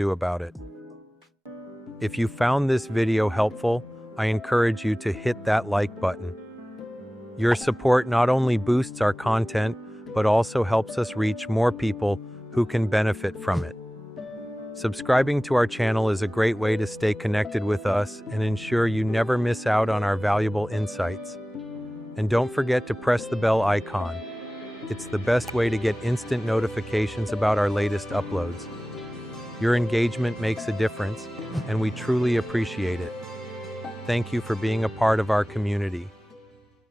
do about it. If you found this video helpful, I encourage you to hit that like button. Your support not only boosts our content, but also helps us reach more people who can benefit from it. Subscribing to our channel is a great way to stay connected with us and ensure you never miss out on our valuable insights. And don't forget to press the bell icon. It's the best way to get instant notifications about our latest uploads. Your engagement makes a difference, and we truly appreciate it. Thank you for being a part of our community.